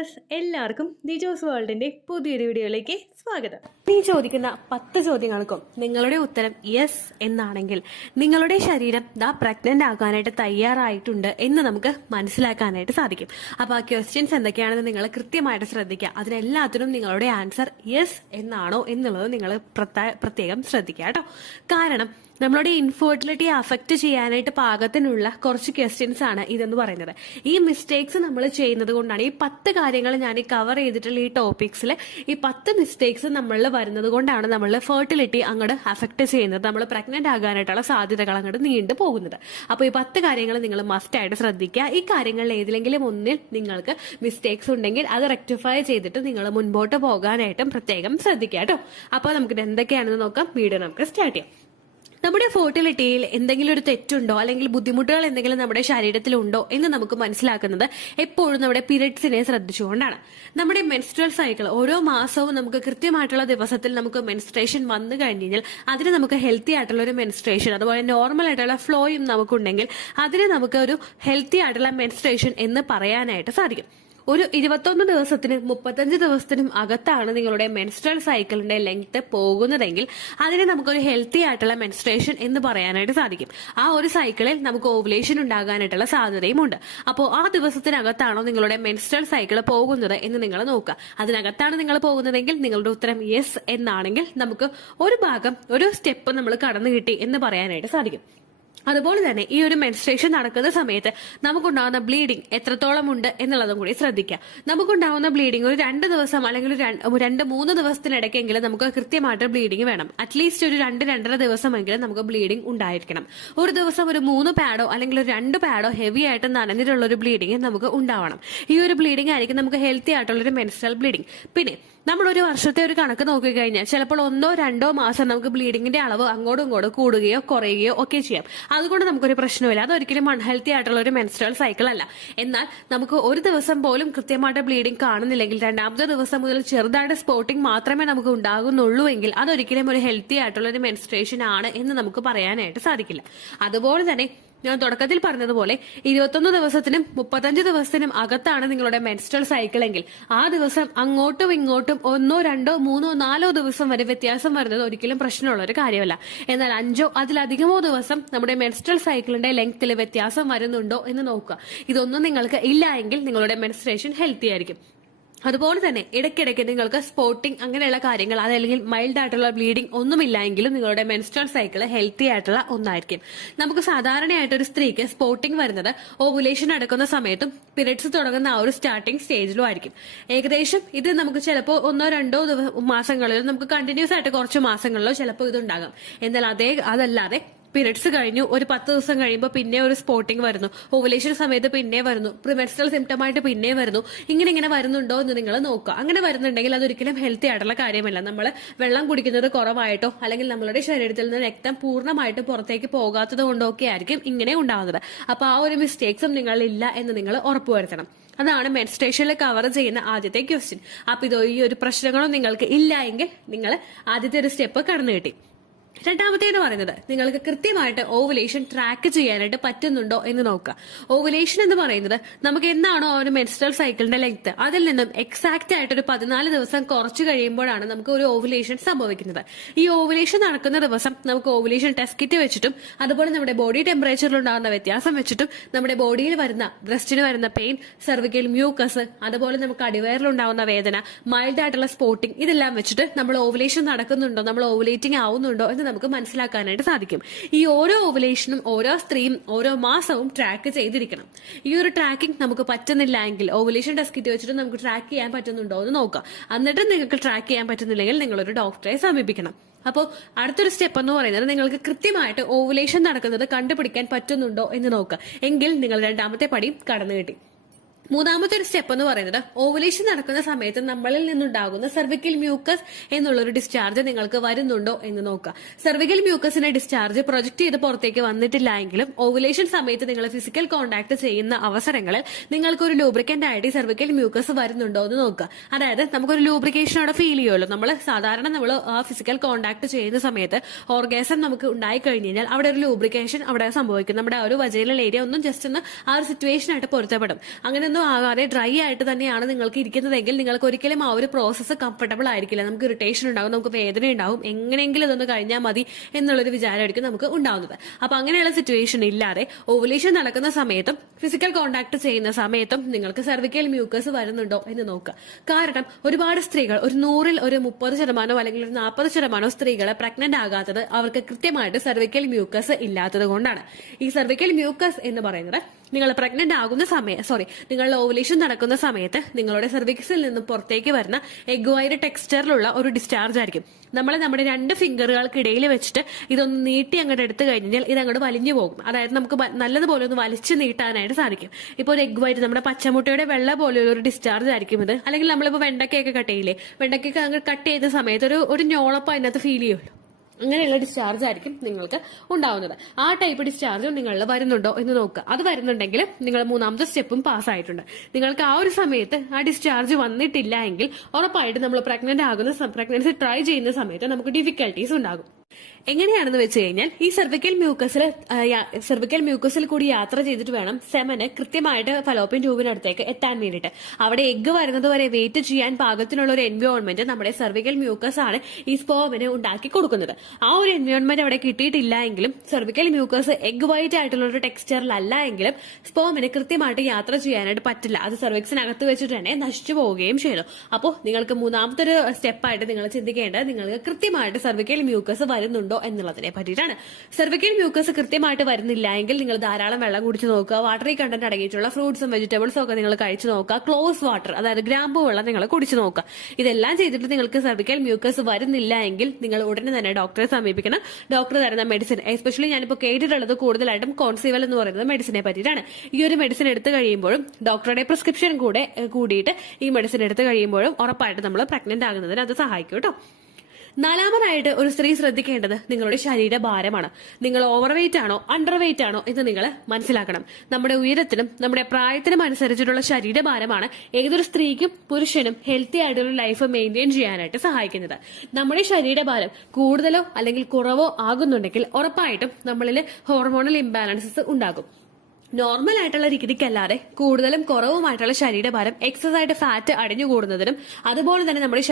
Viewers, എല്ലാവർക്കും ദിജോസ് വേൾഡിന്റെ പുതിയൊരു വീഡിയോയിലേക്ക് സ്വാഗതം. നീ ചോദിക്കുന്ന 10 ചോദ്യങ്ങൾക്കും നിങ്ങളുടെ ഉത്തരം യെസ് എന്നാണെങ്കിൽ നിങ്ങളുടെ ശരീരം പ്രഗ്നന്റ് ആകാനായിട്ട് തയ്യാറായിട്ടുണ്ട് എന്ന് നമുക്ക് മനസ്സിലാക്കാനായിട്ട് സാധിക്കും. അപ്പൊ ആ ക്വസ്റ്റ്യൻസ് എന്തൊക്കെയാണെന്ന് നിങ്ങൾ കൃത്യമായിട്ട് ശ്രദ്ധിക്കുക. അതിനെല്ലാത്തിനും നിങ്ങളുടെ ആൻസർ യെസ് എന്നാണോ എന്നുള്ളത് നിങ്ങൾ പ്രത്യേകം ശ്രദ്ധിക്കുക കേട്ടോ. കാരണം നമ്മളുടെ ഇൻഫെർട്ടിലിറ്റി അഫക്റ്റ് ചെയ്യാനായിട്ട് പാകത്തിനുള്ള കുറച്ച് ക്വസ്റ്റ്യൻസ് ആണ് ഇതെന്ന് പറയുന്നത്. ഈ മിസ്റ്റേക്സ് നമ്മൾ ചെയ്യുന്നത് കൊണ്ടാണ് ഈ 10 കാര്യങ്ങൾ ഞാൻ കവർ ചെയ്തിട്ടുള്ള ഈ ടോപ്പിക്സിൽ ഈ 10 മിസ്റ്റേക്സ് നമ്മളിൽ വരുന്നത് കൊണ്ടാണ് നമ്മൾ ഫെർട്ടിലിറ്റി അങ്ങോട്ട് അഫക്റ്റ് ചെയ്യുന്നത്, നമ്മൾ പ്രഗ്നന്റ് ആകാനായിട്ടുള്ള സാധ്യതകൾ അങ്ങോട്ട് നീണ്ടു പോകുന്നത്. അപ്പോൾ ഈ 10 കാര്യങ്ങൾ നിങ്ങൾ മസ്റ്റ് ആയിട്ട് ശ്രദ്ധിക്കുക. ഈ കാര്യങ്ങളിൽ ഏതിലെങ്കിലും ഒന്നിൽ നിങ്ങൾക്ക് മിസ്റ്റേക്സ് ഉണ്ടെങ്കിൽ അത് റെക്ടിഫൈ ചെയ്തിട്ട് നിങ്ങൾ മുൻപോട്ട് പോകാനായിട്ടും പ്രത്യേകം ശ്രദ്ധിക്കുക കേട്ടോ. അപ്പോൾ നമുക്ക് എന്തൊക്കെയാണെന്ന് നോക്കാം. വീഡിയോ നമുക്ക് സ്റ്റാർട്ട് ചെയ്യാം. നമ്മുടെ ഫെർട്ടിലിറ്റിയിൽ എന്തെങ്കിലും ഒരു തെറ്റുണ്ടോ അല്ലെങ്കിൽ ബുദ്ധിമുട്ടുകൾ എന്തെങ്കിലും നമ്മുടെ ശരീരത്തിലുണ്ടോ എന്ന് നമുക്ക് മനസ്സിലാക്കുന്നത് എപ്പോഴും നമ്മുടെ പീരിയഡ്സിനെ ശ്രദ്ധിച്ചുകൊണ്ടാണ്. നമ്മുടെ മെൻസ്ട്രൽ സൈക്കിൾ ഓരോ മാസവും നമുക്ക് കൃത്യമായിട്ടുള്ള ദിവസത്തിൽ നമുക്ക് മെൻസ്ട്രേഷൻ വന്നു കഴിഞ്ഞാൽ അതിന് നമുക്ക് ഹെൽത്തി ആയിട്ടുള്ള ഒരു മെൻസ്ട്രേഷൻ, അതുപോലെ നോർമൽ ആയിട്ടുള്ള ഫ്ലോയും നമുക്കുണ്ടെങ്കിൽ അതിന് നമുക്ക് ഒരു ഹെൽത്തി ആയിട്ടുള്ള മെൻസ്ട്രേഷൻ എന്ന് പറയാനായിട്ട് സാധിക്കും. ഒരു 21 ദിവസത്തിനും 35 ദിവസത്തിനും അകത്താണ് നിങ്ങളുടെ മെൻസ്ട്രൽ സൈക്കിളിന്റെ ലെങ്ത് പോകുന്നതെങ്കിൽ അതിനെ നമുക്കൊരു ഹെൽത്തി ആയിട്ടുള്ള മെൻസ്ട്രേഷൻ എന്ന് പറയാനായിട്ട് സാധിക്കും. ആ ഒരു സൈക്കിളിൽ നമുക്ക് ഓവുലേഷൻ ഉണ്ടാകാനായിട്ടുള്ള സാധ്യതയും ഉണ്ട്. അപ്പോൾ ആ ദിവസത്തിനകത്താണോ നിങ്ങളുടെ മെൻസ്ട്രൽ സൈക്കിൾ പോകുന്നത് എന്ന് നിങ്ങൾ നോക്കുക. അതിനകത്താണ് നിങ്ങൾ പോകുന്നതെങ്കിൽ നിങ്ങളുടെ ഉത്തരം യെസ് എന്നാണെങ്കിൽ നമുക്ക് ഒരു സ്റ്റെപ്പ് നമ്മൾ കടന്നു കിട്ടി എന്ന് പറയാനായിട്ട് സാധിക്കും. അതുപോലെ തന്നെ ഈ ഒരു മെൻസ്ട്രേഷൻ നടക്കുന്ന സമയത്ത് നമുക്കുണ്ടാകുന്ന ബ്ലീഡിംഗ് എത്രത്തോളം ഉണ്ട് എന്നുള്ളതും കൂടി ശ്രദ്ധിക്കുക. നമുക്കുണ്ടാകുന്ന ബ്ലീഡിംഗ് ഒരു 2 ദിവസം അല്ലെങ്കിൽ 2-3 ദിവസത്തിനിടയ്ക്കെങ്കിലും നമുക്ക് കൃത്യമായിട്ട് ബ്ലീഡിംഗ് വേണം. അറ്റ്ലീസ്റ്റ് ഒരു 2-2.5 ദിവസമെങ്കിലും നമുക്ക് ബ്ലീഡിംഗ് ഉണ്ടായിരിക്കണം. ഒരു ദിവസം ഒരു 3 പാഡോ അല്ലെങ്കിൽ ഒരു 2 പാഡോ ഹെവി ആയിട്ട് നനഞ്ഞിട്ടുള്ള ഒരു ബ്ലീഡിംഗ് നമുക്ക് ഉണ്ടാവണം. ഈ ഒരു ബ്ലീഡിംഗ് ആയിരിക്കും നമുക്ക് ഹെൽത്തി ആയിട്ടുള്ള ഒരു മെൻസ്ട്രൽ ബ്ലീഡിംഗ്. പിന്നെ നമ്മൾ ഒരു വർഷത്തെ ഒരു കണക്ക് നോക്കിക്കഴിഞ്ഞാൽ ചിലപ്പോൾ 1-2 മാസം നമുക്ക് ബ്ലീഡിങ്ങിന്റെ അളവ് അങ്ങോട്ടും ഇങ്ങോട്ടും കൂടുകയോ കുറയുകയോ ഒക്കെ ചെയ്യാം. അതുകൊണ്ട് നമുക്കൊരു പ്രശ്നമില്ല. അതൊരിക്കലും അൺഹെൽത്തി ആയിട്ടുള്ള ഒരു മെൻസ്ട്രൽ സൈക്കിൾ അല്ല. എന്നാൽ നമുക്ക് ഒരു ദിവസം പോലും കൃത്യമായിട്ട് ബ്ലീഡിംഗ് കാണുന്നില്ലെങ്കിൽ 2ാമത്തെ ദിവസം മുതൽ ചെറുതായിട്ട് സ്പോട്ടിംഗ് മാത്രമേ നമുക്ക് ഉണ്ടാകുന്നുള്ളൂ എങ്കിൽ അതൊരിക്കലും ഒരു ഹെൽത്തി ആയിട്ടുള്ള ഒരു മെൻസ്ട്രേഷൻ ആണ് എന്ന് നമുക്ക് പറയാനായിട്ട് സാധിക്കില്ല. അതുപോലെ തന്നെ ഞാൻ തുടക്കത്തിൽ പറഞ്ഞതുപോലെ 21 ദിവസത്തിനും 35 ദിവസത്തിനും അകത്താണ് നിങ്ങളുടെ മെൻസ്ട്രൽ സൈക്കിൾ എങ്കിൽ ആ ദിവസം അങ്ങോട്ടും ഇങ്ങോട്ടും 1-2-3-4 ദിവസം വരെ വ്യത്യാസം വരുന്നത് ഒരിക്കലും പ്രശ്നമുള്ള ഒരു കാര്യമല്ല. എന്നാൽ 5 അതിലധികമോ ദിവസം നമ്മുടെ മെൻസ്ട്രൽ സൈക്കിളിന്റെ ലെങ്ത്തിൽ വ്യത്യാസം വരുന്നുണ്ടോ എന്ന് നോക്കുക. ഇതൊന്നും നിങ്ങൾക്ക് ഇല്ല എങ്കിൽ നിങ്ങളുടെ മെൻസ്ട്രേഷൻ ഹെൽത്തി ആയിരിക്കും. അതുപോലെ തന്നെ ഇടയ്ക്കിടയ്ക്ക് നിങ്ങൾക്ക് സ്പോട്ടിംഗ് അങ്ങനെയുള്ള കാര്യങ്ങൾ അതല്ലെങ്കിൽ മൈൽഡ് ആയിട്ടുള്ള ബ്ലീഡിംഗ് ഒന്നുമില്ല എങ്കിലും നിങ്ങളുടെ മെൻസ്ട്രൽ സൈക്കിൾ ഹെൽത്തി ആയിട്ടുള്ള ഒന്നായിരിക്കും. നമുക്ക് സാധാരണയായിട്ട് ഒരു സ്ത്രീക്ക് സ്പോട്ടിംഗ് വരുന്നത് ഓവുലേഷൻ നടക്കുന്ന സമയത്തും പീരിയഡ്സ് തുടങ്ങുന്ന ആ ഒരു സ്റ്റാർട്ടിംഗ് സ്റ്റേജിലും ആയിരിക്കും. ഏകദേശം ഇത് നമുക്ക് ചിലപ്പോൾ 1-2 മാസങ്ങളിലോ നമുക്ക് കണ്ടിന്യൂസ് ആയിട്ട് കുറച്ച് മാസങ്ങളിലോ ചിലപ്പോൾ ഇതുണ്ടാകാം. എന്നാൽ അതല്ലാതെ പീരിയഡ്സ് കഴിഞ്ഞു ഒരു 10 ദിവസം കഴിയുമ്പോൾ പിന്നെ ഒരു സ്പോട്ടിംഗ് വരുന്നു, ഓവുലേഷൻ സമയത്ത് പിന്നെ വരുന്നു, പ്രിമെൻസ്ട്രൽ സിംറ്റം ആയിട്ട് പിന്നെ വരുന്നു. ഇങ്ങനെ വരുന്നുണ്ടോ എന്ന് നിങ്ങൾ നോക്കുക. അങ്ങനെ വരുന്നുണ്ടെങ്കിൽ അതൊരിക്കലും ഹെൽത്തി ആയിട്ടുള്ള കാര്യമല്ല. നമ്മൾ വെള്ളം കുടിക്കുന്നത് കുറവായിട്ടോ അല്ലെങ്കിൽ നമ്മളുടെ ശരീരത്തിൽ നിന്ന് രക്തം പൂർണ്ണമായിട്ട് പുറത്തേക്ക് പോകാത്തത് കൊണ്ടോ ഒക്കെ ആയിരിക്കും ഇങ്ങനെ ഉണ്ടാവുന്നത്. അപ്പൊ ആ ഒരു മിസ്റ്റേക്സും നിങ്ങളില്ല എന്ന് നിങ്ങൾ ഉറപ്പുവരുത്തണം. അതാണ് മെൻസ്ട്രേഷനിൽ കവർ ചെയ്യുന്ന ആദ്യത്തെ ക്വസ്റ്റ്യൻ. അപ്പൊ ഈ ഒരു പ്രശ്നങ്ങളും നിങ്ങൾക്ക് ഇല്ല എങ്കിൽ നിങ്ങൾ ആദ്യത്തെ ഒരു സ്റ്റെപ്പ് കടന്നു കിട്ടി. രണ്ടാമത്തേന്ന് പറയുന്നത് നിങ്ങൾക്ക് കൃത്യമായിട്ട് ഓവുലേഷൻ ട്രാക്ക് ചെയ്യാനായിട്ട് പറ്റുന്നുണ്ടോ എന്ന് നോക്കുക. ഓവുലേഷൻ എന്ന് പറയുന്നത് നമുക്ക് എന്താണോ ആ ഒരു മെൻസ്ട്രൽ സൈക്കിളിന്റെ ലെങ്ത് അതിൽ നിന്നും എക്സാക്ട് ആയിട്ട് ഒരു 14 ദിവസം കുറച്ച് കഴിയുമ്പോഴാണ് നമുക്ക് ഒരു ഓവുലേഷൻ സംഭവിക്കുന്നത്. ഈ ഓവുലേഷൻ നടക്കുന്ന ദിവസം നമുക്ക് ഓവുലേഷൻ ടെസ്റ്റ് കിറ്റ് വെച്ചിട്ടും അതുപോലെ നമ്മുടെ ബോഡി ടെമ്പറേച്ചറിൽ ഉണ്ടാകുന്ന വ്യത്യാസം വെച്ചിട്ടും നമ്മുടെ ബോഡിയിൽ വരുന്ന ബ്രസ്റ്റിന് വരുന്ന പെയിൻ, സെർവിക്കൽ മ്യൂക്കസ്, അതുപോലെ നമുക്ക് അടിവയറിലുണ്ടാവുന്ന വേദന, മൈൽഡ് ആയിട്ടുള്ള സ്പോട്ടിംഗ്, ഇതെല്ലാം വെച്ചിട്ട് നമ്മൾ ഓവുലേഷൻ നടക്കുന്നുണ്ടോ, നമ്മൾ ഓവുലേറ്റിംഗ് ആവുന്നുണ്ടോ എന്ന് നമുക്ക് മനസ്സിലാക്കാനായിട്ട് സാധിക്കും. ഈ ഓരോ ഓവുലേഷനും ഓരോ സ്ത്രീയും ഓരോ മാസവും ട്രാക്ക് ചെയ്തിരിക്കണം. ഈ ഒരു ട്രാക്കിംഗ് നമുക്ക് പറ്റുന്നില്ല എങ്കിൽ ഓവുലേഷൻ ടെസ്റ്റ് കിറ്റ് വെച്ചിട്ട് നമുക്ക് ട്രാക്ക് ചെയ്യാൻ പറ്റുന്നുണ്ടോ എന്ന് നോക്കാം. എന്നിട്ട് നിങ്ങൾക്ക് ട്രാക്ക് ചെയ്യാൻ പറ്റുന്നില്ലെങ്കിൽ നിങ്ങളൊരു ഡോക്ടറെ സമീപിക്കണം. അപ്പോൾ അടുത്തൊരു സ്റ്റെപ്പ് എന്ന് പറയുന്നത് നിങ്ങൾക്ക് കൃത്യമായിട്ട് ഓവുലേഷൻ നടക്കുന്നത് കണ്ടുപിടിക്കാൻ പറ്റുന്നുണ്ടോ എന്ന് നോക്കുക. എങ്കിൽ നിങ്ങൾ 2ാമത്തെ പടിയും കടന്നു കിട്ടി. മൂന്നാമത്തെ ഒരു സ്റ്റെപ്പ് എന്ന് പറയുന്നത് ഓവുലേഷൻ നടക്കുന്ന സമയത്ത് നമ്മളിൽ നിന്നുണ്ടാകുന്ന സെർവിക്കൽ മ്യൂക്കസ് എന്നുള്ളൊരു ഡിസ്ചാർജ് നിങ്ങൾക്ക് വരുന്നുണ്ടോ എന്ന് നോക്കുക. സെർവിക്കൽ മ്യൂക്കസിന്റെ ഡിസ്ചാർജ് പ്രൊജക്ട് ചെയ്ത് പുറത്തേക്ക് വന്നിട്ടില്ല എങ്കിലും ഓവുലേഷൻ സമയത്ത് നിങ്ങൾ ഫിസിക്കൽ കോൺടാക്ട് ചെയ്യുന്ന അവസരങ്ങളിൽ നിങ്ങൾക്ക് ഒരു ലൂബ്രിക്കന്റ് ആയിട്ട് സെർവിക്കൽ മ്യൂക്കസ് വരുന്നുണ്ടോ എന്ന് നോക്കുക. അതായത് നമുക്കൊരു ലൂബ്രിക്കേഷൻ അവിടെ ഫീൽ ചെയ്യുമല്ലോ. നമ്മൾ ആ ഫിസിക്കൽ കോൺടാക്ട് ചെയ്യുന്ന സമയത്ത് ഓർഗാസം നമുക്ക് ഉണ്ടായി കഴിഞ്ഞാൽ അവിടെ ഒരു ലൂബ്രിക്കേഷൻ അവിടെ സംഭവിക്കും. നമ്മുടെ ആ ഒരു വജൈനൽ ഏരിയ ഒന്നും ജസ്റ്റ് ഒന്ന് ആ ഒരു സിറ്റുവേഷൻ ആയിട്ട് പൊരുത്തപ്പെടും. അങ്ങനെ ഒന്നും ആകാതെ ഡ്രൈ ആയിട്ട് തന്നെയാണ് നിങ്ങൾക്ക് ഇരിക്കുന്നതെങ്കിൽ നിങ്ങൾക്ക് ഒരിക്കലും ആ ഒരു പ്രോസസ്സ് കംഫർട്ടബിൾ ആയിരിക്കില്ല. നമുക്ക് ഇറിറ്റേഷൻ ഉണ്ടാകും, നമുക്ക് വേദന ഉണ്ടാവും, എങ്ങനെയെങ്കിലും ഇതൊന്ന് കഴിഞ്ഞാൽ മതി എന്നുള്ളൊരു വിചാരമായിരിക്കും നമുക്ക് ഉണ്ടാവുന്നത്. അപ്പൊ അങ്ങനെയുള്ള സിറ്റുവേഷൻ ഇല്ലാതെ ഓവുലേഷൻ നടക്കുന്ന സമയത്തും ഫിസിക്കൽ കോൺടാക്ട് ചെയ്യുന്ന സമയത്തും നിങ്ങൾക്ക് സെർവിക്കൽ മ്യൂക്കസ് വരുന്നുണ്ടോ എന്ന് നോക്കുക. കാരണം ഒരുപാട് സ്ത്രീകൾ, ഒരു 100-ൽ ഒരു 30% അല്ലെങ്കിൽ ഒരു 40% സ്ത്രീകളെ പ്രഗ്നന്റ് ആകാത്തത് അവർക്ക് കൃത്യമായിട്ട് സെർവിക്കൽ മ്യൂക്കസ് ഇല്ലാത്തത് കൊണ്ടാണ്. ഈ സെർവിക്കൽ മ്യൂക്കസ് എന്ന് പറയുന്നത് നിങ്ങൾ പ്രഗ്നന്റ് ആകുന്ന നിങ്ങളുടെ ഓവുലേഷൻ നടക്കുന്ന സമയത്ത് നിങ്ങളുടെ സെർവിക്സിൽ നിന്ന് പുറത്തേക്ക് വരുന്ന എഗ് വൈറ്റ് ടെക്സ്ചറിലുള്ള ഒരു ഡിസ്ചാർജ് ആയിരിക്കും. നമ്മുടെ 2 ഫിംഗറുകൾക്കിടയിൽ വെച്ചിട്ട് ഇതൊന്ന് നീട്ടി അങ്ങോട്ട് എടുത്തു കഴിഞ്ഞാൽ ഇത് അങ്ങോട്ട് വലിഞ്ഞു പോകും. അതായത് നമുക്ക് നല്ലതുപോലെ ഒന്ന് വലിച്ചു നീട്ടാനായിട്ട് സാധിക്കും. ഇപ്പോൾ ഒരു എഗ് വൈറ്റ്, നമ്മുടെ പച്ചമുട്ടയുടെ വെള്ള പോലെയുള്ള ഒരു ഡിസ്ചാർജ് ആയിരിക്കും ഇത്. അല്ലെങ്കിൽ നമ്മളിപ്പോൾ വെണ്ടക്കയൊക്കെ കട്ട് ചെയ്യില്ലേ, വെണ്ടക്കയൊക്കെ അങ്ങ് കട്ട് ചെയ്ത സമയത്ത് ഒരു ഞോളപ്പം അതിനകത്ത് ഫീൽ ചെയ്യുമല്ലോ. അങ്ങനെയുള്ള ഡിസ്ചാർജ് ആയിരിക്കും നിങ്ങൾക്ക് ഉണ്ടാവുന്നത്. ആ ടൈപ്പ് ഡിസ്ചാർജ് നിങ്ങളിൽ വരുന്നുണ്ടോ എന്ന് നോക്കുക. അത് വരുന്നുണ്ടെങ്കിൽ നിങ്ങൾ 3ാമത്തെ സ്റ്റെപ്പും പാസ്സായിട്ടുണ്ട്. നിങ്ങൾക്ക് ആ ഒരു സമയത്ത് ആ ഡിസ്ചാർജ് വന്നിട്ടില്ല എങ്കിൽ ഉറപ്പായിട്ട് നമ്മൾ പ്രഗ്നൻസി ട്രൈ ചെയ്യുന്ന സമയത്ത് നമുക്ക് ഡിഫിക്കൽട്ടീസ് ഉണ്ടാകും. എങ്ങനെയാണെന്ന് വെച്ച് കഴിഞ്ഞാൽ ഈ സെർവിക്കൽ മ്യൂക്കസിൽ കൂടി യാത്ര ചെയ്തിട്ട് വേണം സെമന് കൃത്യമായിട്ട് ഫലോപ്പിയൻ ട്യൂബിനടുത്തേക്ക് എത്താൻ വേണ്ടിയിട്ട്. അവിടെ എഗ്ഗ് വരുന്നത് വരെ വെയിറ്റ് ചെയ്യാൻ പാകത്തിനുള്ള ഒരു എൻവയോൺമെന്റ് നമ്മുടെ സെർവിക്കൽ മ്യൂക്കസ് ആണ് ഈ സ്പേമിന് ഉണ്ടാക്കി കൊടുക്കുന്നത്. ആ ഒരു എൻവയോൺമെന്റ് അവിടെ കിട്ടിയിട്ടില്ല എങ്കിലും സെർവിക്കൽ മ്യൂക്കസ് എഗ് വൈറ്റ് ആയിട്ടുള്ള ഒരു ടെക്സ്ചറിലല്ല എങ്കിലും സ്പേമിന് കൃത്യമായിട്ട് യാത്ര ചെയ്യാനായിട്ട് പറ്റില്ല. അത് സെർവിക്സിനകത്ത് വെച്ചിട്ട് തന്നെ നശിച്ചു പോവുകയും ചെയ്തു. അപ്പോൾ നിങ്ങൾക്ക് 3ാമത്തെ ഒരു സ്റ്റെപ്പായിട്ട് നിങ്ങൾ ചിന്തിക്കേണ്ടത് നിങ്ങൾക്ക് കൃത്യമായിട്ട് സെർവിക്കൽ മ്യൂക്കസ് വരുന്നുണ്ടോ എന്നുള്ളതിനെ പറ്റിയിട്ടാണ്. സെർവിക്കൽ മ്യൂക്കസ് കൃത്യമായിട്ട് വരുന്നില്ല എങ്കിൽ നിങ്ങൾ ധാരാളം വെള്ളം കുടിച്ച് നോക്കുക. വാട്ടറി കണ്ടന്റ് അടങ്ങിയിട്ടുള്ള ഫ്രൂട്ട്സും വെജിറ്റബിൾസും ഒക്കെ നിങ്ങൾ കഴിച്ചു നോക്കുക. ക്ലോസ് വാട്ടർ, അതായത് ഗ്രാമ്പൂ വെള്ളം നിങ്ങൾ കുടിച്ചു നോക്കുക. ഇതെല്ലാം ചെയ്തിട്ട് നിങ്ങൾക്ക് സെർവിക്കൽ മ്യൂക്കസ് വരുന്നില്ല എങ്കിൽ നിങ്ങൾ ഉടനെ തന്നെ ഡോക്ടറെ സമീപിക്കണം. ഡോക്ടർ തരുന്ന മെഡിസിൻ, എസ്പെഷ്യലി ഞാനിപ്പോൾ കേട്ടിട്ടുള്ളത് കൂടുതലായിട്ടും കോൺസീവൽ എന്ന് പറയുന്നത് മെഡിസിനെ പറ്റിയിട്ടാണ്. ഈ ഒരു മെഡിസിൻ എടുത്തു കഴിയുമ്പോഴും ഡോക്ടറുടെ പ്രിസ്ക്രിപ്ഷൻ കൂടിയിട്ട് ഈ മെഡിസിൻ എടുത്തു കഴിയുമ്പോഴും ഉറപ്പായിട്ട് നമ്മൾ പ്രഗ്നന്റ് ആകുന്നതിന് അത് സഹായിക്കും കേട്ടോ. 4ാമതായിട്ട് ഒരു സ്ത്രീ ശ്രദ്ധിക്കേണ്ടത് നിങ്ങളുടെ ശരീരഭാരമാണ്. നിങ്ങൾ ഓവർ വെയിറ്റ് ആണോ അണ്ടർ വെയിറ്റ് ആണോ എന്ന് നിങ്ങൾ മനസ്സിലാക്കണം. നമ്മുടെ ഉയരത്തിനും നമ്മുടെ പ്രായത്തിനും അനുസരിച്ചിട്ടുള്ള ശരീരഭാരമാണ് ഏതൊരു സ്ത്രീക്കും പുരുഷനും ഹെൽത്തി ആയിട്ടുള്ള ലൈഫ് മെയിൻറ്റെയിൻ ചെയ്യാനായിട്ട് സഹായിക്കുന്നത്. നമ്മുടെ ശരീരഭാരം കൂടുതലോ അല്ലെങ്കിൽ കുറവോ ആകുന്നുണ്ടെങ്കിൽ ഉറപ്പായിട്ടും നമ്മളിൽ ഹോർമോണൽ ഇംബാലൻസസ് ഉണ്ടാകും. നോർമൽ ആയിട്ടുള്ള രീതിക്കല്ലാതെ കൂടുതലും കുറവുമായിട്ടുള്ള ശരീരഭാരം എക്സസ് ആയിട്ട് ഫാറ്റ് അടിഞ്ഞുകൂടുന്നതിനും അതുപോലെ തന്നെ നമ്മുടെ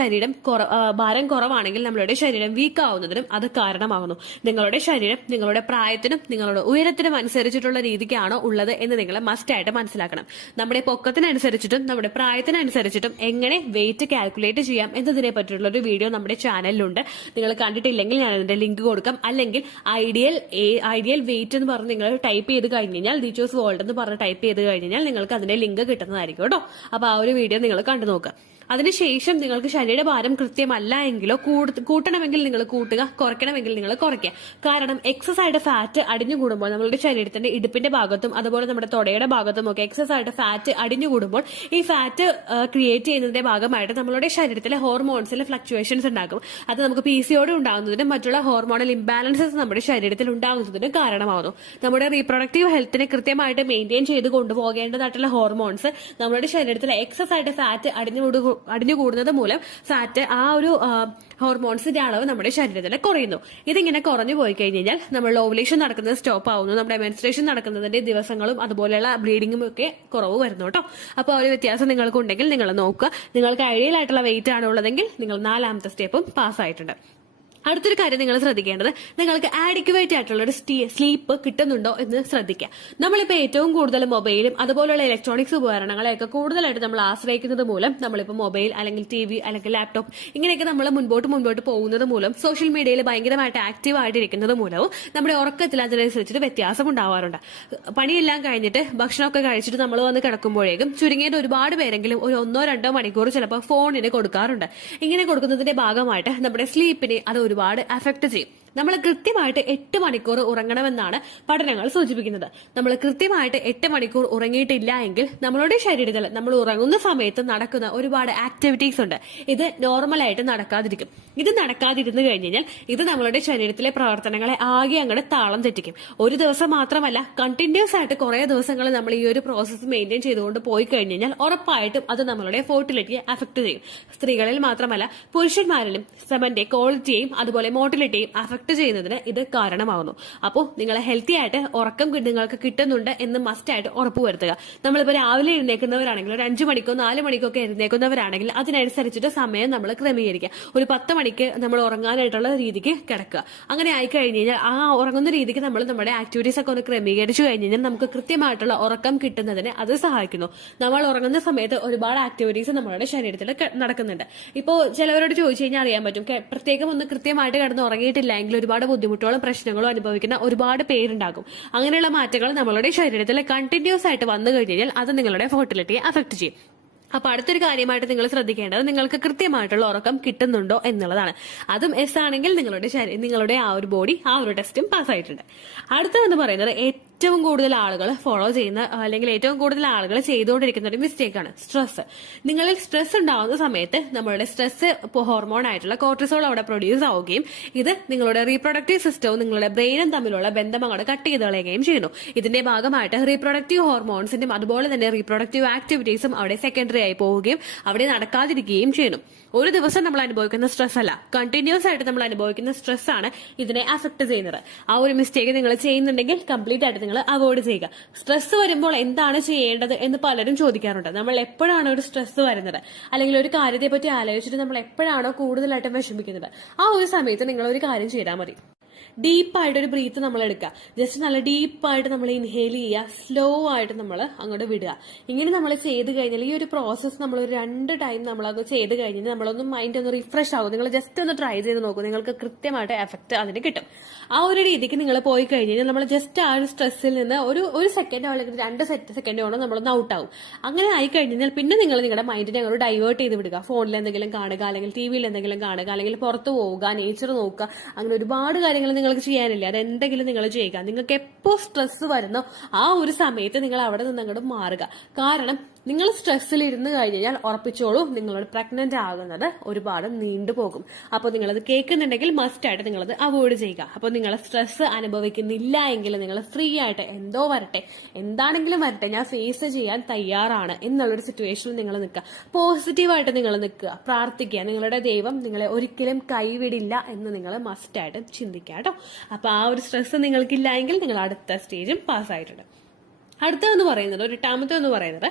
ഭാരം കുറവാണെങ്കിൽ നമ്മളുടെ ശരീരം വീക്ക് ആവുന്നതിനും അത് കാരണമാകുന്നു. നിങ്ങളുടെ ശരീരം നിങ്ങളുടെ പ്രായത്തിനും നിങ്ങളുടെ ഉയരത്തിനും അനുസരിച്ചിട്ടുള്ള രീതിക്കാണോ ഉള്ളത് എന്ന് നിങ്ങൾ മസ്റ്റ് ആയിട്ട് മനസ്സിലാക്കണം. നമ്മുടെ പൊക്കത്തിനനുസരിച്ചിട്ടും നമ്മുടെ പ്രായത്തിനനുസരിച്ചിട്ടും എങ്ങനെ വെയിറ്റ് കാൽക്കുലേറ്റ് ചെയ്യാം എന്നതിനെ പറ്റിയുള്ള ഒരു വീഡിയോ നമ്മുടെ ചാനലിലുണ്ട്. നിങ്ങൾ കണ്ടിട്ടില്ലെങ്കിൽ ഞാൻ അതിന്റെ ലിങ്ക് കൊടുക്കാം. അല്ലെങ്കിൽ ഐഡിയൽ വെയിറ്റ് എന്ന് പറഞ്ഞ് നിങ്ങൾ ടൈപ്പ് ചെയ്ത് കഴിഞ്ഞാൽ വേൾഡ് എന്ന് പറഞ്ഞ് ടൈപ്പ് ചെയ്ത് കഴിഞ്ഞാൽ നിങ്ങൾക്ക് അതിന്റെ ലിങ്ക് കിട്ടുന്നതായിരിക്കും കേട്ടോ. അപ്പൊ ആ ഒരു വീഡിയോ നിങ്ങൾ കണ്ടു നോക്കുക. അതിനുശേഷം നിങ്ങൾക്ക് ശരീരഭാരം കൃത്യമല്ല എങ്കിലോ കൂട്ടണമെങ്കിൽ നിങ്ങൾ കൂട്ടുക, കുറയ്ക്കണമെങ്കിൽ നിങ്ങൾ കുറയ്ക്കുക. കാരണം എക്സസ് ആയിട്ട് ഫാറ്റ് അടിഞ്ഞുകൂടുമ്പോൾ നമ്മളുടെ ശരീരത്തിന്റെ ഇടുപ്പിന്റെ ഭാഗത്തും അതുപോലെ നമ്മുടെ തൊടയുടെ ഭാഗത്തും ഒക്കെ എക്സസ് ആയിട്ട് ഫാറ്റ് അടിഞ്ഞുകൂടുമ്പോൾ ഈ ഫാറ്റ് ക്രിയേറ്റ് ചെയ്യുന്നതിന്റെ ഭാഗമായിട്ട് നമ്മളുടെ ശരീരത്തിലെ ഹോർമോൺസിലെ ഫ്ലക്ച്വേഷൻസ് ഉണ്ടാകും. അത് നമുക്ക് PCOD ഉണ്ടാകുന്നതിനും മറ്റുള്ള ഹോർമോണൽ ഇംബാലൻസസ് നമ്മുടെ ശരീരത്തിൽ ഉണ്ടാകുന്നതിനും കാരണമാകുന്നു. നമ്മുടെ റീപ്രൊഡക്റ്റീവ് ഹെൽത്തിനെ കൃത്യമായിട്ട് മെയിൻറ്റെയിൻ ചെയ്ത് കൊണ്ടുപോകേണ്ടതായിട്ടുള്ള ഹോർമോൺസ് നമ്മുടെ ശരീരത്തിലെ എക്സസ് ആയിട്ട് ഫാറ്റ് അടിഞ്ഞുകൂടുന്നത് മൂലം ഫാറ്റ് ആ ഒരു ഹോർമോൺസിന്റെ അളവ് നമ്മുടെ ശരീരത്തിൽ കുറയുന്നു. ഇതിങ്ങനെ കുറഞ്ഞു പോയി കഴിഞ്ഞാൽ നമ്മൾ ഓവുലേഷൻ നടക്കുന്നത് സ്റ്റോപ്പ് ആവുന്നു. നമ്മുടെ മെൻസ്ട്രേഷൻ നടക്കുന്നതിന്റെ ദിവസങ്ങളും അതുപോലെയുള്ള ബ്ലീഡിങ്ങും ഒക്കെ കുറവ് വരുന്നു കേട്ടോ. അപ്പോൾ ആ ഒരു വ്യത്യാസം നിങ്ങൾക്ക് ഉണ്ടെങ്കിൽ നിങ്ങൾ നോക്കുക. നിങ്ങൾക്ക് ഐഡിയൽ ആയിട്ടുള്ള വെയിറ്റ് ആണ് ഉള്ളതെങ്കിൽ നിങ്ങൾ 4ാമത്തെ സ്റ്റെപ്പും പാസ്സായിട്ടുണ്ട്. അടുത്തൊരു കാര്യം നിങ്ങൾ ശ്രദ്ധിക്കേണ്ടത് നിങ്ങൾക്ക് ആഡിക്വേറ്റ് ആയിട്ടുള്ള ഒരു സ്ലീപ്പ് കിട്ടുന്നുണ്ടോ എന്ന് ശ്രദ്ധിക്കുക. നമ്മളിപ്പോൾ ഏറ്റവും കൂടുതൽ മൊബൈലും അതുപോലുള്ള ഇലക്ട്രോണിക്സ് ഉപകരണങ്ങളെയൊക്കെ കൂടുതലായിട്ട് നമ്മൾ ആശ്രയിക്കുന്നത് മൂലം നമ്മളിപ്പോൾ മൊബൈൽ അല്ലെങ്കിൽ TV അല്ലെങ്കിൽ ലാപ്ടോപ്പ് ഇങ്ങനെയൊക്കെ നമ്മൾ മുൻപോട്ട് പോകുന്നത് മൂലം സോഷ്യൽ മീഡിയയിൽ ഭയങ്കരമായിട്ട് ആക്റ്റീവ് ആയിട്ടിരിക്കുന്നത് മൂലവും നമ്മുടെ ഉറക്കത്തിൽ അതിനനുസരിച്ചിട്ട് വ്യത്യാസം ഉണ്ടാവാറുണ്ട്. പണിയെല്ലാം കഴിഞ്ഞിട്ട് ഭക്ഷണമൊക്കെ കഴിച്ചിട്ട് നമ്മൾ വന്ന് കിടക്കുമ്പോഴേക്കും ചുരുങ്ങിയത് ഒരുപാട് പേരെങ്കിലും ഒരു 1-2 മണിക്കൂർ ചിലപ്പോൾ ഫോണിന് കൊടുക്കാറുണ്ട്. ഇങ്ങനെ കൊടുക്കുന്നതിന്റെ ഭാഗമായിട്ട് നമ്മുടെ സ്ലീപ്പിനെ അത് ഒരുപാട് അഫക്ട് ചെയ്യും. നമ്മൾ കൃത്യമായിട്ട് 8 മണിക്കൂർ ഉറങ്ങണമെന്നാണ് പഠനങ്ങൾ സൂചിപ്പിക്കുന്നത്. നമ്മൾ കൃത്യമായിട്ട് 8 മണിക്കൂർ ഉറങ്ങിയിട്ടില്ല എങ്കിൽ നമ്മളുടെ ശരീരത്തിൽ നമ്മൾ ഉറങ്ങുന്ന സമയത്ത് നടക്കുന്ന ഒരുപാട് ആക്ടിവിറ്റീസ് ഉണ്ട്. ഇത് നോർമലായിട്ട് നടക്കാതിരിക്കും. ഇത് നടക്കാതിരുന്നു കഴിഞ്ഞാൽ ഇത് നമ്മളുടെ ശരീരത്തിലെ പ്രവർത്തനങ്ങളെ ആകെ അങ്ങോട്ട് താളം തെറ്റിക്കും. ഒരു ദിവസം മാത്രമല്ല, കണ്ടിന്യൂസ് ആയിട്ട് കുറെ ദിവസങ്ങൾ നമ്മൾ ഈ ഒരു പ്രോസസ്സ് മെയിൻറ്റെയിൻ ചെയ്തുകൊണ്ട് പോയി കഴിഞ്ഞാൽ ഉറപ്പായിട്ടും അത് നമ്മളുടെ ഫെർട്ടിലിറ്റിയെ അഫക്ട് ചെയ്യും. സ്ത്രീകളിൽ മാത്രമല്ല പുരുഷന്മാരിലും സെമന്റെ ക്വാളിറ്റിയെയും അതുപോലെ മോട്ടിലിറ്റിയെയും അഫക്ട് അഫക്ട് ചെയ്യുന്നതിന് ഇത് കാരണമാകുന്നു. അപ്പോൾ നിങ്ങൾ ഹെൽത്തി ആയിട്ട് ഉറക്കം നിങ്ങൾക്ക് കിട്ടുന്നുണ്ട് എന്ന് മസ്റ്റ് ആയിട്ട് ഉറപ്പുവരുത്തുക. നമ്മളിപ്പോൾ രാവിലെ എഴുന്നേൽക്കുന്നവരാണെങ്കിൽ ഒരു 5 മണിക്കോ 4 മണിക്കോ ഒക്കെ എഴുന്നേൽക്കുന്നവരാണെങ്കിൽ അതിനനുസരിച്ചിട്ട് സമയം നമ്മൾ ക്രമീകരിക്കുക. ഒരു 10 മണിക്ക് നമ്മൾ ഉറങ്ങാനായിട്ടുള്ള രീതിക്ക് കിടക്കുക. അങ്ങനെ ആയി കഴിഞ്ഞ് കഴിഞ്ഞാൽ ആ ഉറങ്ങുന്ന രീതിക്ക് നമ്മൾ നമ്മുടെ ആക്ടിവിറ്റീസ് ഒക്കെ ഒന്ന് ക്രമീകരിച്ചു കഴിഞ്ഞ് കഴിഞ്ഞാൽ നമുക്ക് കൃത്യമായിട്ടുള്ള ഉറക്കം കിട്ടുന്നതിന് അത് സഹായിക്കുന്നു. നമ്മൾ ഉറങ്ങുന്ന സമയത്ത് ഒരുപാട് ആക്ടിവിറ്റീസ് നമ്മുടെ ശരീരത്തിൽ നടക്കുന്നുണ്ട്. ഇപ്പോൾ ചിലവരോട് ചോദിച്ചു കഴിഞ്ഞാൽ അറിയാൻ പറ്റും, പ്രത്യേകം ഒന്ന് കൃത്യമായിട്ട് കിടന്ന് ഉറങ്ങിയിട്ടില്ലെങ്കിൽ ഒരുപാട് ബുദ്ധിമുട്ടുകളും പ്രശ്നങ്ങളും അനുഭവിക്കുന്ന ഒരുപാട് പേരുണ്ടാകും. അങ്ങനെയുള്ള മാറ്റങ്ങൾ നമ്മളുടെ ശരീരത്തിൽ കണ്ടിന്യൂസ് ആയിട്ട് വന്നു കഴിഞ്ഞാൽ അത് നിങ്ങളുടെ ഫെർട്ടിലിറ്റിയെ അഫക്ട് ചെയ്യും. അപ്പൊ അടുത്തൊരു കാര്യമായിട്ട് നിങ്ങൾ ശ്രദ്ധിക്കേണ്ടത് നിങ്ങൾക്ക് കൃത്യമായിട്ടുള്ള ഉറക്കം കിട്ടുന്നുണ്ടോ എന്നുള്ളതാണ്. അതും എസ് ആണെങ്കിൽ നിങ്ങളുടെ ആ ഒരു ബോഡി ആ ഒരു ടെസ്റ്റും പാസ്സായിട്ടുണ്ട്. അടുത്തതെന്ന് പറയുന്നത് ഏറ്റവും കൂടുതൽ ആളുകൾ ഫോളോ ചെയ്യുന്ന അല്ലെങ്കിൽ ഏറ്റവും കൂടുതൽ ആളുകൾ ചെയ്തുകൊണ്ടിരിക്കുന്ന ഒരു മിസ്റ്റേക്കാണ് സ്ട്രെസ്. നിങ്ങളിൽ സ്ട്രെസ് ഉണ്ടാവുന്ന സമയത്ത് നമ്മളുടെ സ്ട്രെസ് ഹോർമോൺ ആയിട്ടുള്ള കോർട്ടിസോൾ അവിടെ പ്രൊഡ്യൂസ് ആവുകയും ഇത് നിങ്ങളുടെ റീപ്രൊഡക്റ്റീവ് സിസ്റ്റവും നിങ്ങളുടെ ബ്രെയിനും തമ്മിലുള്ള ബന്ധം അങ്ങോട്ട് കട്ട് ചെയ്ത് കളയുകയും ചെയ്യുന്നു. ഇതിന്റെ ഭാഗമായിട്ട് റീപ്രൊഡക്റ്റീവ് ഹോർമോൺസിന്റെയും അതുപോലെ തന്നെ റീപ്രൊഡക്റ്റീവ് ആക്ടിവിറ്റീസും അവിടെ സെക്കൻഡറി ആയി പോവുകയും അവിടെ നടക്കാതിരിക്കുകയും ചെയ്യുന്നു. ഒരു ദിവസം നമ്മൾ അനുഭവിക്കുന്ന സ്ട്രെസ് അല്ല, കണ്ടിന്യൂസ് ആയിട്ട് നമ്മൾ അനുഭവിക്കുന്ന സ്ട്രെസ് ആണ് ഇതിനെ അഫക്ട് ചെയ്യുന്നത്. ആ ഒരു മിസ്റ്റേക്ക് നിങ്ങൾ ചെയ്യുന്നുണ്ടെങ്കിൽ കംപ്ലീറ്റ് ആയിട്ട് നിങ്ങൾ അവോയ്ഡ് ചെയ്യുക. സ്ട്രെസ് വരുമ്പോൾ എന്താണ് ചെയ്യേണ്ടത് എന്ന് പലരും ചോദിക്കാറുണ്ട്. നമ്മൾ എപ്പോഴാണ് ഒരു സ്ട്രെസ് വരുന്നത് അല്ലെങ്കിൽ ഒരു കാര്യത്തെ പറ്റി ആലോചിച്ചിട്ട് നമ്മൾ എപ്പോഴാണോ കൂടുതലായിട്ട് വിഷമിക്കുന്നത് ആ ഒരു സമയത്ത് നിങ്ങൾ ഒരു കാര്യം ചെയ്താൽ മതി. ഡീപ്പായിട്ട് ഒരു ബ്രീത്ത് നമ്മൾ എടുക്കുക. ജസ്റ്റ് നല്ല ഡീപ്പായിട്ട് നമ്മൾ ഇൻഹേൽ ചെയ്യുക, സ്ലോ ആയിട്ട് നമ്മൾ അങ്ങോട്ട് വിടുക. ഇങ്ങനെ നമ്മൾ ചെയ്ത് കഴിഞ്ഞാൽ ഈ ഒരു പ്രോസസ്സ് നമ്മൾ ഒരു 2 ടൈം നമ്മളത് ചെയ്ത് കഴിഞ്ഞാൽ നമ്മളൊന്ന് മൈൻഡ് ഒന്ന് റിഫ്രഷ് ആകും. നിങ്ങൾ ജസ്റ്റ് ഒന്ന് ട്രൈ ചെയ്ത് നോക്കൂ, നിങ്ങൾക്ക് കൃത്യമായിട്ട് എഫക്ട് അതിന് കിട്ടും. ആ ഒരു രീതിക്ക് നിങ്ങൾ പോയി കഴിഞ്ഞാൽ നമ്മൾ ജസ്റ്റ് ആ ഒരു സ്ട്രെസ്സിൽ നിന്ന് ഒരു സെക്കൻഡോ അല്ലെങ്കിൽ 2 സെക്കൻഡോ ആണോ നമ്മളൊന്ന് ഔട്ട് ആവും. അങ്ങനെ ആയി കഴിഞ്ഞാൽ പിന്നെ നിങ്ങൾ നിങ്ങളുടെ മൈൻഡിനെ അങ്ങോട്ട് ഡൈവേർട്ട് ചെയ്ത് വിടുക. ഫോണിൽ എന്തെങ്കിലും കാണുക, അല്ലെങ്കിൽ ടിവിയിൽ എന്തെങ്കിലും കാണുക, അല്ലെങ്കിൽ പുറത്ത് പോവുക, നേച്ചർ നോക്കുക. അങ്ങനെ ഒരുപാട് കാര്യങ്ങൾ നിങ്ങൾക്ക് ചെയ്യാനില്ല. അതെന്തെങ്കിലും നിങ്ങൾ ചെയ്യുക. നിങ്ങൾക്ക് എപ്പോ സ്ട്രെസ് വരുന്നോ ആ ഒരു സമയത്ത് നിങ്ങൾ അവിടെ നിന്ന് അങ്ങോട്ട് മാറുക. കാരണം നിങ്ങൾ സ്ട്രെസ്സിൽ ഇരുന്ന് കഴിഞ്ഞാൽ ഉറപ്പിച്ചോളൂ നിങ്ങളോട് പ്രഗ്നന്റ് ആകുന്നത് ഒരുപാട് നീണ്ടുപോകും. അപ്പോൾ നിങ്ങളത് കേൾക്കുന്നുണ്ടെങ്കിൽ മസ്റ്റ് ആയിട്ട് നിങ്ങളത് അവോയ്ഡ് ചെയ്യുക. അപ്പോൾ നിങ്ങൾ സ്ട്രെസ് അനുഭവിക്കുന്നില്ല എങ്കിൽ നിങ്ങൾ ഫ്രീ ആയിട്ട് എന്തോ വരട്ടെ, എന്താണെങ്കിലും വരട്ടെ, ഞാൻ ഫേസ് ചെയ്യാൻ തയ്യാറാണ് എന്നുള്ളൊരു സിറ്റുവേഷനിൽ നിങ്ങൾ നിൽക്കുക. പോസിറ്റീവായിട്ട് നിങ്ങൾ നിൽക്കുക, പ്രാർത്ഥിക്കുക. നിങ്ങളുടെ ദൈവം നിങ്ങളെ ഒരിക്കലും കൈവിടില്ല എന്ന് നിങ്ങൾ മസ്റ്റ് ആയിട്ട് ചിന്തിക്കുക കേട്ടോ. അപ്പൊ ആ ഒരു സ്ട്രെസ് നിങ്ങൾക്കില്ല എങ്കിൽ നിങ്ങൾ അടുത്ത സ്റ്റേജും പാസ്സായിട്ടുണ്ട്. അടുത്തതെന്ന് പറയുന്നത്, എട്ടാമത്തെന്ന് പറയുന്നത്,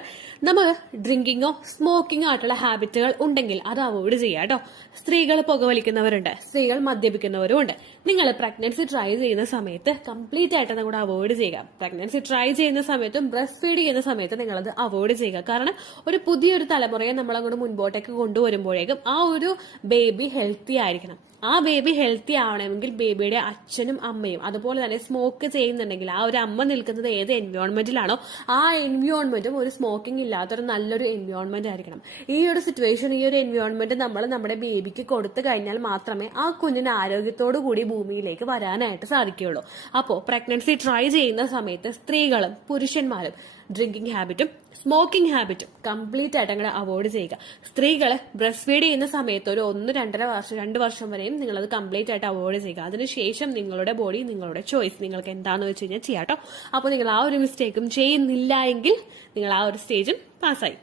നമ്മൾ ഡ്രിങ്കിങ്ങോ സ്മോക്കിങ്ങോ ആയിട്ടുള്ള ഹാബിറ്റുകൾ ഉണ്ടെങ്കിൽ അത് അവോയ്ഡ് ചെയ്യുക കേട്ടോ. സ്ത്രീകൾ പുകവലിക്കുന്നവരുണ്ട്, സ്ത്രീകൾ മദ്യപിക്കുന്നവരും ഉണ്ട്. നിങ്ങൾ പ്രഗ്നൻസി ട്രൈ ചെയ്യുന്ന സമയത്ത് കംപ്ലീറ്റ് ആയിട്ട് അങ്ങോട്ട് അവോയ്ഡ് ചെയ്യുക. പ്രഗ്നൻസി ട്രൈ ചെയ്യുന്ന സമയത്തും ബ്രസ്റ്റ് ഫീഡ് ചെയ്യുന്ന സമയത്ത് നിങ്ങളത് അവോയ്ഡ് ചെയ്യുക. കാരണം ഒരു പുതിയൊരു തലമുറയെ നമ്മൾ അങ്ങോട്ട് മുൻപോട്ടേക്ക് കൊണ്ടുവരുമ്പോഴേക്കും ആ ഒരു ബേബി ഹെൽത്തി ആയിരിക്കണം. ആ ബേബി ഹെൽത്തി ആവണമെങ്കിൽ ബേബിയുടെ അച്ഛനും അമ്മയും അതുപോലെ തന്നെ സ്മോക്ക് ചെയ്യുന്നുണ്ടെങ്കിൽ ആ ഒരു അമ്മ നിൽക്കുന്നത് ഏത് എൻവയോൺമെന്റിലാണോ ആ എൻവയോൺമെന്റും ഒരു സ്മോക്കിംഗ് ഇല്ലാത്തൊരു നല്ലൊരു എൻവയോൺമെന്റ് ആയിരിക്കണം. ഈ ഒരു സിറ്റുവേഷൻ, ഈ ഒരു എൻവയോൺമെന്റ് നമ്മൾ നമ്മുടെ ബേബിക്ക് കൊടുത്തു കഴിഞ്ഞാൽ മാത്രമേ ആ കുഞ്ഞിന് ആരോഗ്യത്തോടു കൂടി ഭൂമിയിലേക്ക് വരാനായിട്ട് സാധിക്കുകയുള്ളൂ. അപ്പോൾ പ്രഗ്നൻസി ട്രൈ ചെയ്യുന്ന സമയത്ത് സ്ത്രീകളും പുരുഷന്മാരും ഡ്രിങ്കിങ് ഹാബിറ്റും സ്മോക്കിംഗ് ഹാബിറ്റും കംപ്ലീറ്റ് ആയിട്ട് അങ്ങനെ അവോയ്ഡ് ചെയ്യുക. സ്ത്രീകൾ ബ്രസ്റ്റ് ഫീഡ് ചെയ്യുന്ന സമയത്ത് ഒരു 2 വർഷം വരെയും നിങ്ങളത് കംപ്ലീറ്റ് ആയിട്ട് അവോയ്ഡ് ചെയ്യുക. അതിനുശേഷം നിങ്ങളുടെ ബോഡി, നിങ്ങളുടെ ചോയ്സ്, നിങ്ങൾക്ക് എന്താണെന്ന് വെച്ച് കഴിഞ്ഞാൽ ചെയ്യാട്ടോ. അപ്പോൾ നിങ്ങൾ ആ ഒരു മിസ്റ്റേക്കും ചെയ്യുന്നില്ല എങ്കിൽ നിങ്ങൾ ആ ഒരു സ്റ്റേജും പാസ്സായി.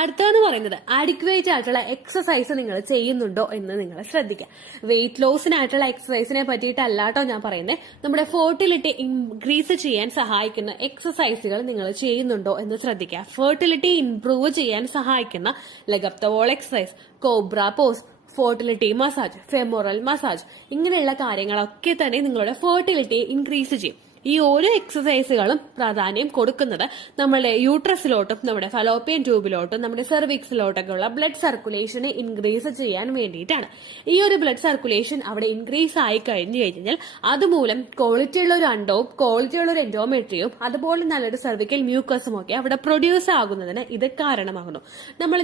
അടുത്തതെന്ന് പറയുന്നത്, അഡിക്വേറ്റ് ആയിട്ടുള്ള എക്സസൈസ് നിങ്ങൾ ചെയ്യുന്നുണ്ടോ എന്ന് നിങ്ങൾ ശ്രദ്ധിക്കുക. വെയിറ്റ് ലോസിനായിട്ടുള്ള എക്സസൈസിനെ പറ്റിയിട്ടല്ലാട്ടോ ഞാൻ പറയുന്നത്, നമ്മുടെ ഫെർട്ടിലിറ്റി ഇൻക്രീസ് ചെയ്യാൻ സഹായിക്കുന്ന എക്സസൈസുകൾ നിങ്ങൾ ചെയ്യുന്നുണ്ടോ എന്ന് ശ്രദ്ധിക്കുക. ഫെർട്ടിലിറ്റി ഇംപ്രൂവ് ചെയ്യാൻ സഹായിക്കുന്ന leg up the wall exercise, cobra pose, fertility massage, femoral massage, ഇങ്ങനെയുള്ള കാര്യങ്ങളൊക്കെ തന്നെ നിങ്ങളുടെ ഫെർട്ടിലിറ്റി ഇൻക്രീസ് ചെയ്യും. ഈ ഓരോ എക്സസൈസുകളും പ്രാധാന്യം കൊടുക്കുന്നത് നമ്മുടെ യൂട്രസിലോട്ടും നമ്മുടെ ഫലോപ്പിയൻ ട്യൂബിലോട്ടും നമ്മുടെ സെർവിക്സിലോട്ടൊക്കെ ഉള്ള ബ്ലഡ് സർക്കുലേഷനെ ഇൻക്രീസ് ചെയ്യാൻ വേണ്ടിയിട്ടാണ്. ഈ ഒരു ബ്ലഡ് സർക്കുലേഷൻ അവിടെ ഇൻക്രീസ് ആയി കഴിഞ്ഞു കഴിഞ്ഞാൽ അതുമൂലം ക്വാളിറ്റിയുള്ള ഒരു അണ്ടവും ക്വാളിറ്റിയുള്ള ഒരു എൻഡോമെട്രിയും അതുപോലെ നല്ലൊരു സെർവിക്കൽ മ്യൂക്കസും ഒക്കെ അവിടെ പ്രൊഡ്യൂസ് ആകുന്നതിന് ഇത് കാരണമാകുന്നു.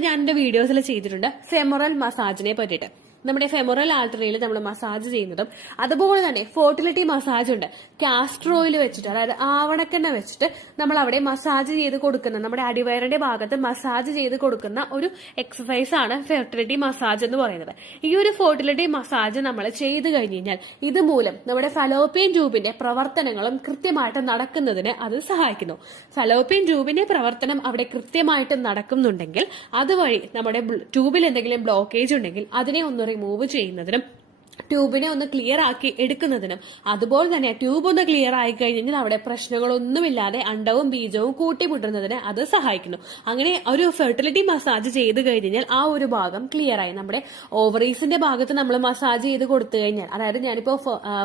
ഞാൻ എന്റെ വീഡിയോസിൽ ചെയ്തിട്ടുണ്ട് ഫെമോറൽ മസാജിനെ പറ്റിയിട്ട്. നമ്മുടെ ഫെമോറൽ ആർട്ടറിയിൽ നമ്മൾ മസാജ് ചെയ്യുന്നതും അതുപോലെ തന്നെ ഫെർട്ടിലിറ്റി മസാജ് ഉണ്ട്. കാസ്റ്റർ ഓയിൽ വെച്ചിട്ട്, അതായത് ആവണക്കെണ്ണ വെച്ചിട്ട് നമ്മൾ അവിടെ മസാജ് ചെയ്ത് കൊടുക്കുന്ന, നമ്മുടെ അടിവയറിന്റെ ഭാഗത്ത് മസാജ് ചെയ്ത് കൊടുക്കുന്ന ഒരു എക്സസൈസ് ആണ് ഫെർട്ടിലിറ്റി മസാജ് എന്ന് പറയുന്നത്. ഈ ഒരു ഫെർട്ടിലിറ്റി മസാജ് നമ്മൾ ചെയ്ത് കഴിഞ്ഞ് കഴിഞ്ഞാൽ ഇതുമൂലം നമ്മുടെ ഫലോപ്പിയൻ ട്യൂബിന്റെ പ്രവർത്തനങ്ങളും കൃത്യമായിട്ട് നടക്കുന്നതിന് അത് സഹായിക്കുന്നു. ഫലോപ്പിയൻ ട്യൂബിന്റെ പ്രവർത്തനം അവിടെ കൃത്യമായിട്ട് നടക്കുന്നുണ്ടെങ്കിൽ അതുവഴി നമ്മുടെ ട്യൂബിൽ എന്തെങ്കിലും ബ്ലോക്കേജ് ഉണ്ടെങ്കിൽ അതിനെ ഒന്ന് റിമൂവ് ചെയ്യുന്നതിനും ട്യൂബിനെ ഒന്ന് ക്ലിയർ ആക്കി എടുക്കുന്നതിനും അതുപോലെ തന്നെ ട്യൂബ് ഒന്ന് ക്ലിയർ ആയി കഴിഞ്ഞാൽ അവിടെ പ്രശ്നങ്ങളൊന്നുമില്ലാതെ അണ്ടവും ബീജവും കൂട്ടിമുട്ടുന്നതിന് അത് സഹായിക്കുന്നു. അങ്ങനെ ഒരു ഫെർട്ടിലിറ്റി മസാജ് ചെയ്ത് കഴിഞ്ഞാൽ ആ ഒരു ഭാഗം ക്ലിയർ ആയി. നമ്മുടെ ഓവറീസിന്റെ ഭാഗത്ത് നമ്മൾ മസാജ് ചെയ്ത് കൊടുത്തു കഴിഞ്ഞാൽ, അതായത് ഞാനിപ്പോ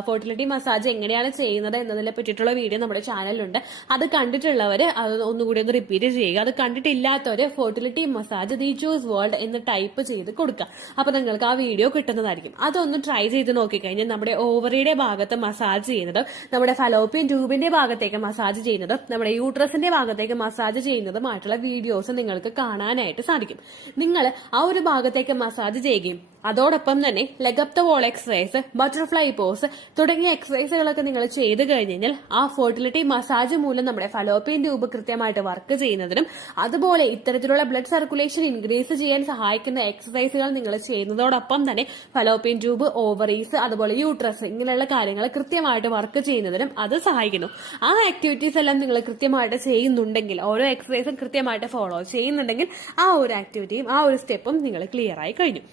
ഫെർട്ടിലിറ്റി മസാജ് എങ്ങനെയാണ് ചെയ്യുന്നത് എന്നതിനെ പറ്റിയിട്ടുള്ള വീഡിയോ നമ്മുടെ ചാനലിലുണ്ട്. അത് കണ്ടിട്ടുള്ളവര് അത് ഒന്നുകൂടി ഒന്ന് റിപ്പീറ്റ് ചെയ്യുക. അത് കണ്ടിട്ടില്ലാത്തവര് ഫെർട്ടിലിറ്റി മസാജ് ദീജോസ് വേൾഡ് എന്ന് ടൈപ്പ് ചെയ്ത് കൊടുക്കുക. അപ്പൊ നിങ്ങൾക്ക് ആ വീഡിയോ കിട്ടുന്നതായിരിക്കും. അതൊന്ന് ട്രൈ ചെയ്ത് നോക്കിക്കഴിഞ്ഞാൽ നമ്മുടെ ഓവറിയുടെ ഭാഗത്ത് മസാജ് ചെയ്യുന്നതും നമ്മുടെ ഫലോപ്പിയൻ ട്യൂബിന്റെ ഭാഗത്തേക്ക് മസാജ് ചെയ്യുന്നതും നമ്മുടെ യൂട്രസിന്റെ ഭാഗത്തേക്ക് മസാജ് ചെയ്യുന്നതുമായിട്ടുള്ള വീഡിയോസ് നിങ്ങൾക്ക് കാണാനായിട്ട് സാധിക്കും. നിങ്ങൾ ആ ഒരു ഭാഗത്തേക്ക് മസാജ് ചെയ്യുകയും അതോടൊപ്പം തന്നെ leg up the wall exercise, butterfly pose തുടങ്ങിയ എക്സസൈസുകളൊക്കെ നിങ്ങൾ ചെയ്ത് കഴിഞ്ഞാൽ ആ ഫെർട്ടിലിറ്റി മസാജ് മൂലം നമ്മുടെ ഫലോപ്പിയൻ ട്യൂബ് കൃത്യമായിട്ട് വർക്ക് ചെയ്യുന്നതിനും അതുപോലെ ഇത്തരത്തിലുള്ള ബ്ലഡ് സർക്കുലേഷൻ ഇൻക്രീസ് ചെയ്യാൻ സഹായിക്കുന്ന എക്സസൈസുകൾ നിങ്ങൾ ചെയ്യുന്നതോടൊപ്പം തന്നെ ഫലോപ്പിയൻ ട്യൂബ്, ഓവറീസ്, അതുപോലെ യൂട്രസ് ഇങ്ങനെയുള്ള കാര്യങ്ങൾ കൃത്യമായിട്ട് വർക്ക് ചെയ്യുന്നതിനും അത് സഹായിക്കുന്നു. ആ ആക്ടിവിറ്റീസ് എല്ലാം നിങ്ങൾ കൃത്യമായിട്ട് ചെയ്യുന്നുണ്ടെങ്കിൽ, ഓരോ എക്സസൈസും കൃത്യമായിട്ട് ഫോളോ ചെയ്യുന്നുണ്ടെങ്കിൽ ആ ഒരു ആക്ടിവിറ്റിയും ആ ഒരു സ്റ്റെപ്പും നിങ്ങൾ ക്ലിയർ ആയി കഴിഞ്ഞു.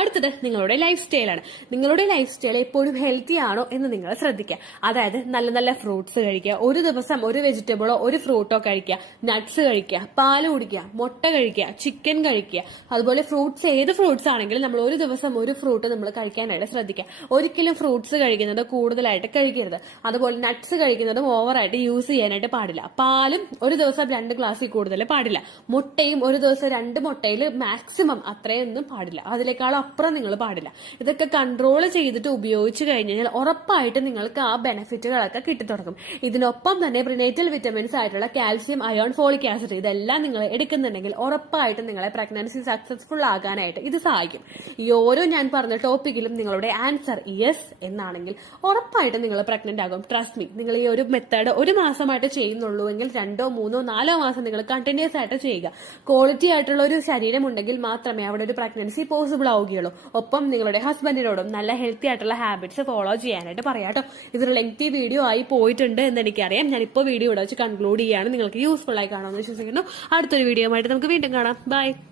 അടുത്തത് നിങ്ങളുടെ ലൈഫ് സ്റ്റൈലാണ്. നിങ്ങളുടെ ലൈഫ് സ്റ്റൈൽ എപ്പോഴും ഹെൽത്തി ആണോ എന്ന് നിങ്ങൾ ശ്രദ്ധിക്കുക. അതായത് നല്ല നല്ല ഫ്രൂട്ട്സ് കഴിക്കുക, ഒരു ദിവസം ഒരു വെജിറ്റബിളോ ഒരു ഫ്രൂട്ടോ കഴിക്കുക, നട്ട്സ് കഴിക്കുക, പാല് കുടിക്കുക, മുട്ട കഴിക്കുക, ചിക്കൻ കഴിക്കുക. അതുപോലെ ഫ്രൂട്ട്സ്, ഏത് ഫ്രൂട്ട്സ് ആണെങ്കിലും നമ്മൾ ഒരു ദിവസം ഒരു ഫ്രൂട്ട് നമ്മൾ കഴിക്കാനായിട്ട് ശ്രദ്ധിക്കുക. ഒരിക്കലും ഫ്രൂട്ട്സ് കഴിക്കുന്നത് കൂടുതലായിട്ട് കഴിക്കരുത്. അതുപോലെ നട്ട്സ് കഴിക്കുന്നതും ഓവറായിട്ട് യൂസ് ചെയ്യാനായിട്ട് പാടില്ല. പാലും ഒരു ദിവസം 2 ഗ്ലാസ്സിൽ കൂടുതൽ പാടില്ല. മുട്ടയും ഒരു ദിവസം 2 മുട്ടയിൽ മാക്സിമം അത്രയൊന്നും പാടില്ല. അതിനേക്കാൾ അപ്പുറം നിങ്ങൾ പാടില്ല. ഇതൊക്കെ കൺട്രോൾ ചെയ്തിട്ട് ഉപയോഗിച്ച് കഴിഞ്ഞാൽ ഉറപ്പായിട്ട് നിങ്ങൾക്ക് ആ ബെനിഫിറ്റുകളൊക്കെ കിട്ടിത്തുടങ്ങും. ഇതിനൊപ്പം തന്നെ പ്രിനേറ്റൽ വിറ്റമിൻസ് ആയിട്ടുള്ള കാൽസ്യം, അയോൺ, ഫോളിക് ആസിഡ് ഇതെല്ലാം നിങ്ങൾ എടുക്കുന്നുണ്ടെങ്കിൽ ഉറപ്പായിട്ട് നിങ്ങളെ പ്രഗ്നൻസി സക്സസ്ഫുൾ ആകാനായിട്ട് ഇത് സഹായിക്കും. ഈ ഓരോ ഞാൻ പറഞ്ഞ ടോപ്പിക്കിലും നിങ്ങളുടെ ആൻസർ യെസ് എന്നാണെങ്കിൽ ഉറപ്പായിട്ട് നിങ്ങൾ പ്രഗ്നന്റ് ആകും. Trust me. നിങ്ങൾ ഈ ഒരു മെത്തേഡ് ഒരു മാസമായിട്ട് ചെയ്യുന്നുള്ളൂ എങ്കിൽ 2, 3, 4 മാസം നിങ്ങൾ കണ്ടിന്യൂസ് ആയിട്ട് ചെയ്യുക. ക്വാളിറ്റി ആയിട്ടുള്ള ഒരു ശരീരം ഉണ്ടെങ്കിൽ മാത്രമേ അവിടെ ഒരു പ്രഗ്നൻസി പോസിബിൾ ആവുകയുള്ളൂ. ഒപ്പം നിങ്ങളുടെ ഹസ്ബൻഡിനോടും നല്ല ഹെൽത്തി ആയിട്ടുള്ള ഹാബിറ്റ്സ് ഫോളോ ചെയ്യാനായിട്ട് പറയാട്ടോ. ഇതൊരു ലെങ്തി വീഡിയോ ആയി പോയിട്ടുണ്ട് എന്ന് എനിക്കറിയാം. ഞാനിപ്പോൾ വീഡിയോ ഇവിടെ വെച്ച് കൺക്ലൂഡ് ചെയ്യാണ്. നിങ്ങൾക്ക് യൂസ്ഫുൾ ആയി കാണുമെന്ന് വിശ്വസിക്കുന്നു. അടുത്തൊരു വീഡിയോ ആയിട്ട് നമുക്ക് വീണ്ടും കാണാം. ബൈ.